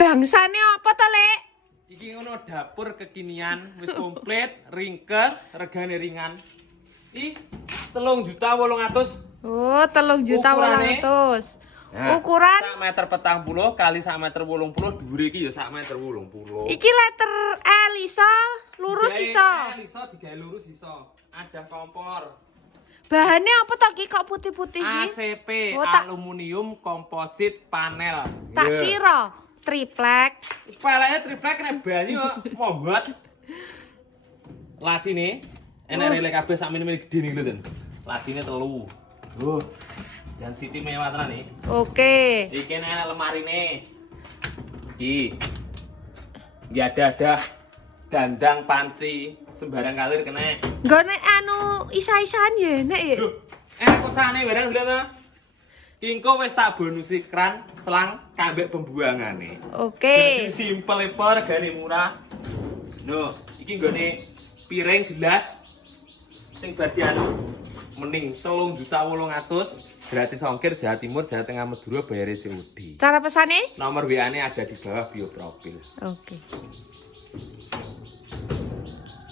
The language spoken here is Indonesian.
Bangsane apa to, Lek? Iki ngono dapur kekinian, wis komplit, ringkes, regane ringan. Ih, 3.800.000. Oh, 3.800.000. Nah, Ukuran 1 meter 40 kali 1 meter 80 dhuwure iki ya 1 meter 80. iki letter L iso, lurus iso. Iso digawe lurus iso. Ada kompor. Bahannya apa to iki kok putih-putih iki? ACP Oh, tak- aluminium komposit panel. Tak Iya. kira triplek. Peleknya triplek kena banyu kok mombat. Lacine enak relek kabeh sak mini-mini gede nih lho, Den. Lacine 3. Dan Siti mewah tenan nih. Oke. Iki enak lemari nih. Iki. Nggih ada dandang panci sembarang kalir kena. Nggone anu isa-isaan ya, Nek ya. Duh, enak kocane barang dulu to. Kingko wis tak bonusi kran, selang, kambek pembuangane. Oke. Jadi simpel e regane murah. No, iki nggone piring gelas sing bagian mending 3.800.000 gratis ongkir Jawa Timur, Jawa Tengah, Madura bayar COD. Cara pesane? Nomor WA-nya ada di bawah bio profil. Oke.